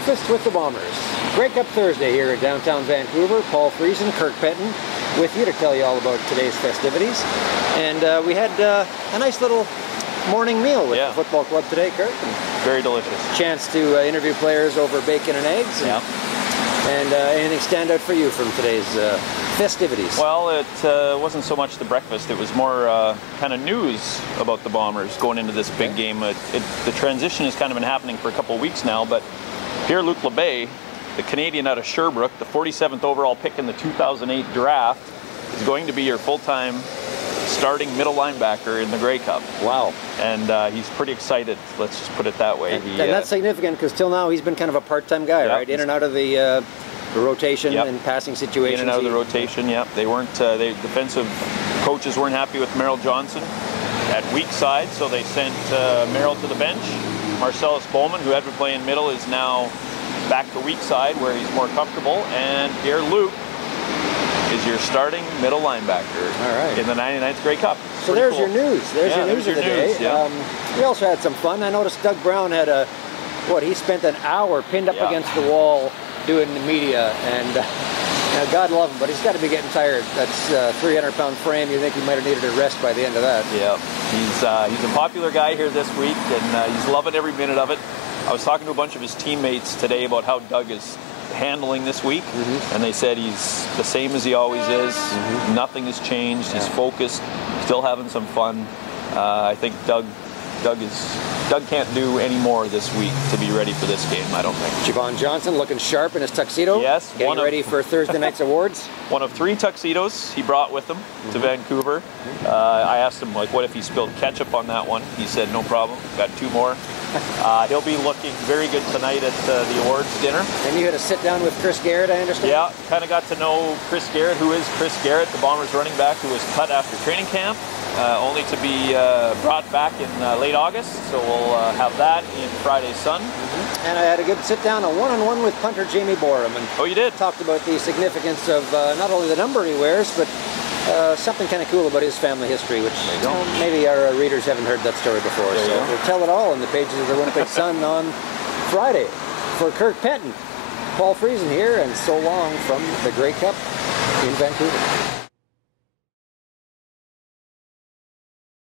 Breakfast with the Bombers. Grey Cup Thursday here in downtown Vancouver. Paul Friesen, Kirk Penton with you to tell you all about today's festivities. And we had a nice little morning meal with the football club today, Kirk. Very delicious. Chance to interview players over bacon and eggs. And anything stand out for you from today's festivities? Well, it wasn't so much the breakfast. It was more kind of news about the Bombers going into this big game. The transition has kind of been happening for a couple of weeks now, but Pierre-Luc Labbé, the Canadian out of Sherbrooke, the 47th overall pick in the 2008 draft, is going to be your full-time starting middle linebacker in the Grey Cup. Wow. And he's pretty excited, let's just put it that way. And that's significant because till now he's been kind of a part-time guy, right? In and out of the rotation and passing situations. In and out of the rotation, They weren't, defensive coaches weren't happy with Merrill Johnson at weak side, so they sent Merrill to the bench. Marcellus Bowman, who had been playing middle, is now back to weak side where he's more comfortable. And Pierre-Luc is your starting middle linebacker in the 99th Grey Cup. So there's your news. There's your news of the day. We also had some fun. I noticed Doug Brown had he spent an hour pinned up against the wall doing the media, and God love him, but he's got to be getting tired. That's a 300-pound frame. You think he might have needed a rest by the end of that. Yeah, he's a popular guy here this week, and he's loving every minute of it. I was talking to a bunch of his teammates today about how Doug is handling this week, and they said he's the same as he always is. Nothing has changed. He's focused, still having some fun. I think Doug can't do any more this week to be ready for this game, I don't think. Javon Johnson looking sharp in his tuxedo. Yes. Getting ready for Thursday night's awards. One of 3 tuxedos he brought with him to Vancouver. I asked him, what if he spilled ketchup on that one? He said, no problem. Got 2 more. He'll be looking very good tonight at the awards dinner. And you had a sit down with Chris Garrett, I understand? Yeah, kind of got to know Chris Garrett, who is Chris Garrett, the Bombers running back, who was cut after training camp, only to be brought back in late August. So we'll have that in Friday's Sun. And I had a good sit down, a one-on-one with punter Jamie Borum. And you did? Talked about the significance of not only the number he wears, but something kind of cool about his family history, which maybe our readers haven't heard that story before. So we'll tell it all in the pages of the Winnipeg Sun on Friday. For Kirk Penton, Paul Friesen here, and so long from the Grey Cup in Vancouver.